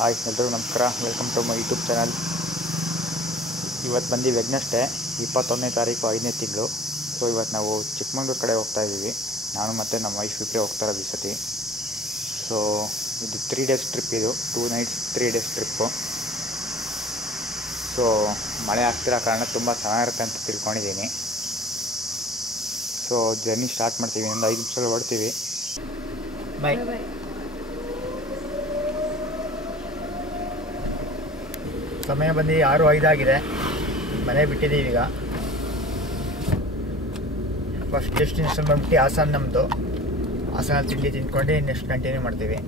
Hi ಎಲ್ರಿಗೂ ನಮಸ್ಕಾರ. Welcome to my YouTube channel. ಇವತ್ತು ಬಂದು ವೆಡ್ನೆಸ್ಡೇ 21ನೇ ತಾರೀಕು 5ನೇ ತಿಂಗಳು. ಸೊ ಇವತ್ತು ನಾವು ಚಿಕ್ಕಮಂಗ್ಳೂರು ಕಡೆ ಹೋಗ್ತಾ ಇದ್ದೀವಿ. ನಾನು ಮತ್ತು ನಮ್ಮ ವೈಫ್ ಇಬ್ಬರೇ ಹೋಗ್ತಾ ಇರೋದು ಈ ಸತಿ. ಸೊ ಇದು 3 ಡೇಸ್ ಟ್ರಿಪ್, ಇದು 2 ನೈಟ್ಸ್ 3 ಡೇಸ್ ಟ್ರಿಪ್ಪು. ಸೊ ಮಳೆ ಆಗ್ತಿರೋ ಕಾರಣ ತುಂಬ ಚೆನ್ನಾಗಿರುತ್ತೆ ಅಂತ ತಿಳ್ಕೊಂಡಿದ್ದೀನಿ. ಸೊ ಜರ್ನಿ ಸ್ಟಾರ್ಟ್ ಮಾಡ್ತೀವಿ. ಒಂದು 5 ನಿಮಿಷದಲ್ಲಿ ಹೊಡ್ತೀವಿ. ಬೈ. ಸಮಯ ಬಂದು 6:05 ಆಗಿದೆ. ಮನೆ ಬಿಟ್ಟಿದ್ದೀವಿ ಈಗ. ಫಸ್ಟ್ ಡೆಸ್ಟಿನೇಷನ್ ಬಂದ್ಬಿಟ್ಟು ಹಾಸನ. ನಮ್ಮದು ಹಾಸನ ತಿಂಡಿ ತಿಂದ್ಕೊಂಡು ನೆಕ್ಸ್ಟ್ ಕಂಟಿನ್ಯೂ ಮಾಡ್ತೀವಿ.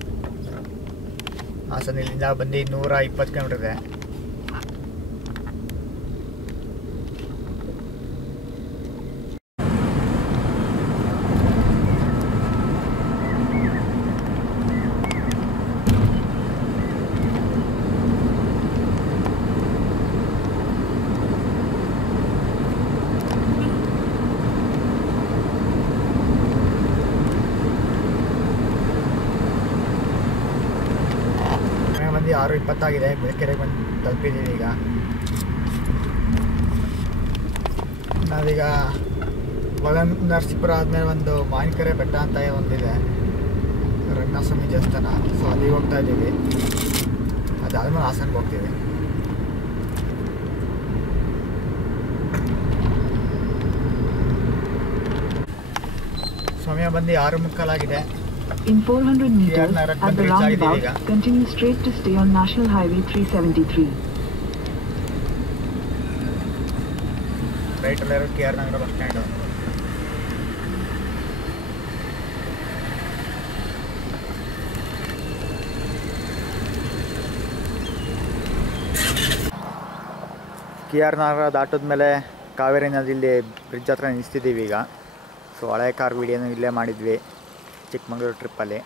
ಹಾಸನ ಇಲ್ಲಿಂದ ಬಂದು 120 ಕಿಲೋಮೀಟರ್ ಇದೆ. ಬಂದು 6:20 ಆಗಿದೆ. ಬೆಳಕೆರೆಗೆ ಬಂದು ತಲುಪಿದ್ದೀವಿ ಈಗ. ನಾವೀಗ ನರಸೀಪುರ ಆದಮೇಲೆ ಒಂದು ಮಾವಿನಕೆರೆ ಬೆಟ್ಟ ಅಂತ ಒಂದಿದೆ, ರಂಗನಾಥಸ್ವಾಮಿ ದೇವಸ್ಥಾನ. ಸೊ ಅಲ್ಲಿಗೆ ಹೋಗ್ತಾ ಇದ್ದೀವಿ. ಅದಾದ್ಮೇಲೆ ಹಾಸನಕ್ಕೆ ಹೋಗ್ತೀವಿ. ಸಮಯ ಬಂದು 6:45 ಆಗಿದೆ. In 400 meters, at the roundabout, continue straight to stay on National Highway 373. Right ಅಲ್ಲಿರೋ KR ನಗರ ಬಸ್ ಸ್ಟ್ಯಾಂಡು. KR ನಗರ ದಾಟಿದ್ಮೇಲೆ ಕಾವೇರಿ ನದಿಲಿ ಬ್ರಿಡ್ಜ್ ಹತ್ರ ನಿಲ್ಲಿಸ್ತಿದ್ದೀವಿ ಈಗ. ಸೊ ಹಳೆ ಕಾರ್ ವೀಡಿಯೋನು ಇಲ್ಲೇ ಮಾಡಿದ್ವಿ ಚಿಕ್ಕಮಂಗ್ಳೂರು ಟ್ರಿಪ್ಪಲ್ಲಿ.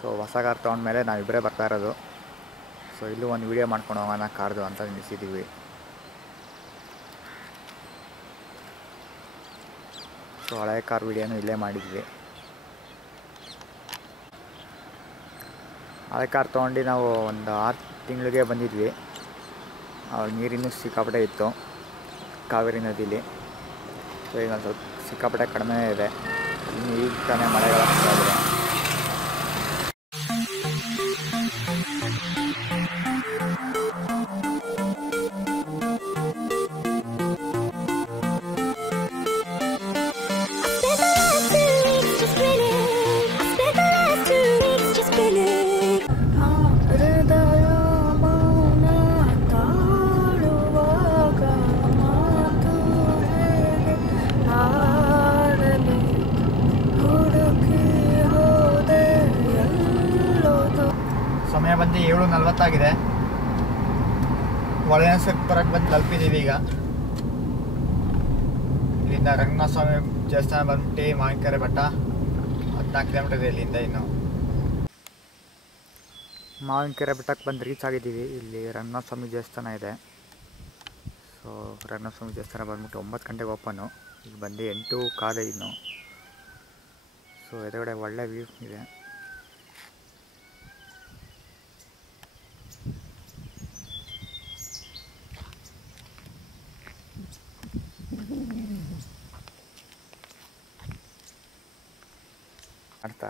ಸೊ ಹೊಸ ಕಾರ್ ತೊಗೊಂಡ್ಮೇಲೆ ನಾವಿಬ್ಬರೇ ಬರ್ತಾ ಇರೋದು. ಸೊ ಇಲ್ಲೂ ಒಂದು ವೀಡಿಯೋ ಮಾಡ್ಕೊಂಡು ಹೋಗೋಣ ಕಾರ್ದು ಅಂತ ನಿಲ್ಲಿಸಿದ್ದೀವಿ. ಸೊ ಹಳೆ ಕಾರ್ ವೀಡಿಯೋನು ಇಲ್ಲೇ ಮಾಡಿದ್ವಿ. ಹಳೆ ಕಾರ್ ತೊಗೊಂಡು ನಾವು ಒಂದು 6 ತಿಂಗಳಿಗೆ ಬಂದಿದ್ವಿ. ಅವಾಗ ನೀರಿನ್ನೂ ಸಿಕ್ಕಾಪಟ್ಟೆ ಇತ್ತು ಕಾವೇರಿ ನದಿಲಿ. ಸೊ ಈಗ ಒಂದು ಸ್ವಲ್ಪ ಸಿಕ್ಕಾಪಟ್ಟೆ ಕಡಿಮೆ ಇದೆ. ಇನ್ನು ಈಗ ತಾನೇ ಮಳೆಗಾಲ ಇದೆ. ಸಮಯ ಬಂದು 7:40 ಆಗಿದೆ. ಒಳನರಸೀಪುರಕ್ಕೆ ಬಂದು ತಲುಪಿದ್ದೀವಿ ಈಗ. ಇಲ್ಲಿಂದ ರಂಗನಾಥಸ್ವಾಮಿ ದೇವಸ್ಥಾನ ಬಂದ್ಬಿಟ್ಟು ಮಾವಿನಕೆರೆ ಬೆಟ್ಟ 14 ಕಿಲೋಮೀಟರ್ ಇದೆ ಇಲ್ಲಿಂದ. ಇನ್ನು ಮಾವಿನಕೆರೆ ಬೆಟ್ಟಕ್ಕೆ ಬಂದು ರೀಚ್ ಆಗಿದ್ದೀವಿ. ಇಲ್ಲಿ ರಂಗನಾಥಸ್ವಾಮಿ ದೇವಸ್ಥಾನ ಇದೆ. ಸೊ ರಂಗನಾಥಸ್ವಾಮಿ ದೇವಸ್ಥಾನ ಬಂದ್ಬಿಟ್ಟು 9 ಗಂಟೆಗೆ ಓಪನ್ನು. ಈಗ ಬಂದು 8:15 ಇನ್ನು. ಸೊ ಎದುರುಗಡೆ ಒಳ್ಳೆ ವ್ಯೂ ಇದೆ. ಅರ್ಥ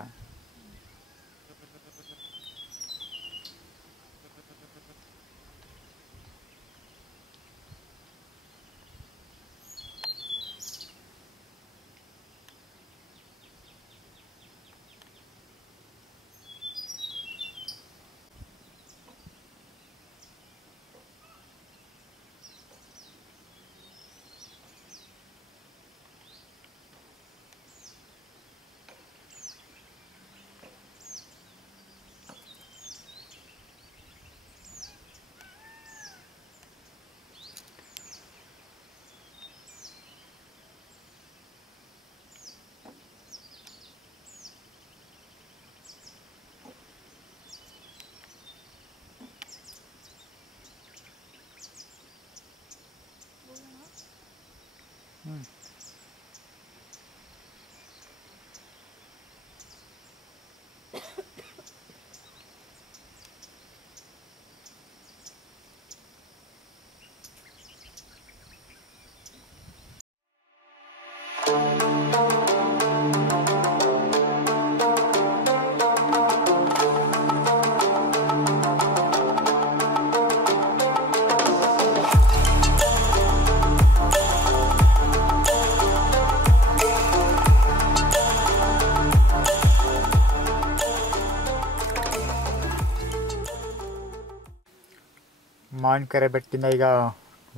ಮಾವಿನಕೆರೆ ಬೆಟ್ಟದಿಂದ ಈಗ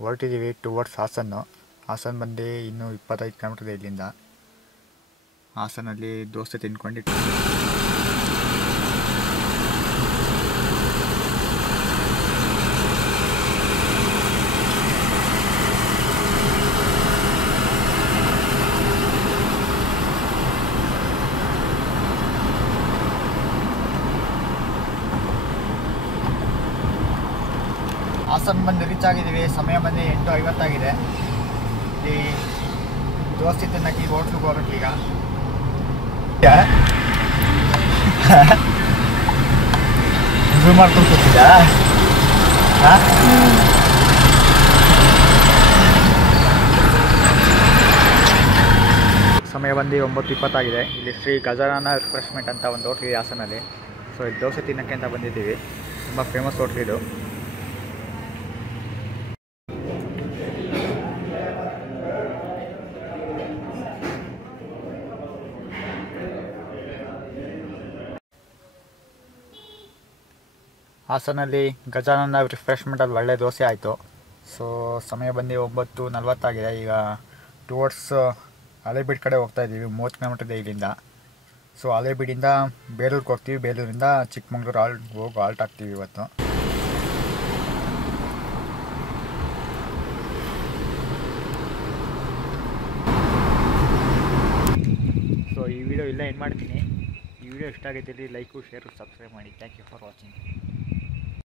ಹೊರಟಿದ್ದೀವಿ ಟುವರ್ಡ್ಸ್ ಹಾಸನ ಬಂದು ಇನ್ನೂ 25 ಕಿಲೋಮೀಟರ್ ಇದೆ ಇಲ್ಲಿಂದ. ಹಾಸನಲ್ಲಿ ದೋಸೆ ತಿನ್ಕೊಂಡಿಟ್ಟು ಹಾಸನ ಬಂದು ರೀಚ್ ಆಗಿದ್ದೀವಿ. ಸಮಯ ಬಂದು 8:50 ಆಗಿದೆ. ಇಲ್ಲಿ ದೋಸೆ ತಿನ್ನಕ್ಕೆ ಈಗ ಹೋಟ್ಲಿಗೆ ಹೋಗ್ಬೇಕು ಈಗ. ಝೂಮ್ ಮಾಡ್ಕೊಂಡು ಕೂತಿದ್ದ. ಸಮಯ ಬಂದು 9:20 ಆಗಿದೆ. ಇಲ್ಲಿ ಶ್ರೀ ಗಜಾನನ ರಿಫ್ರೆಶ್ಮೆಂಟ್ ಅಂತ ಒಂದು ಹೋಟ್ಲ್ ಇದೆ ಹಾಸನಲ್ಲಿ. ಸೊ ಇಲ್ಲಿ ದೋಸೆ ತಿನ್ನಕ್ಕೆ ಅಂತ ಬಂದಿದ್ದೀವಿ. ತುಂಬ ಫೇಮಸ್ ಹೋಟ್ಲ್ ಇದು. ಹಾಸನಲ್ಲಿ ಗಜಾನನ ರಿಫ್ರೆಶ್ಮೆಂಟಲ್ಲಿ ಒಳ್ಳೆ ದೋಸೆ ಆಯಿತು. ಸೊ ಸಮಯ ಬಂದು 9:40 ಆಗಿದೆ. ಈಗ ಟುವರ್ಡ್ಸ್ ಹಳೇಬೀಡು ಕಡೆ ಹೋಗ್ತಾ ಇದ್ದೀವಿ. 30 ಕಿಲೋಮೀಟರ್ ಇದೆ ಇಲ್ಲಿಂದ. ಸೊ ಹಳೇಬೀಡಿಂದ ಬೇಲೂರಿಗೆ ಹೋಗ್ತೀವಿ. ಬೇಲೂರಿಂದ ಚಿಕ್ಕಮಂಗ್ಳೂರು ಹೋಗಿ ಹಾಲ್ಟ್ ಆಗ್ತೀವಿ ಇವತ್ತು. ಸೊ ಈ ವಿಡಿಯೋ ಇಲ್ಲ ಎಂಡ್ ಮಾಡ್ತೀನಿ. ಈ ವಿಡಿಯೋ ಇಷ್ಟ ಆಗಿದ್ದಲ್ಲಿ ಲೈಕು ಶೇರು ಸಬ್ಸ್ಕ್ರೈಬ್ ಮಾಡಿ. Thank you for watching.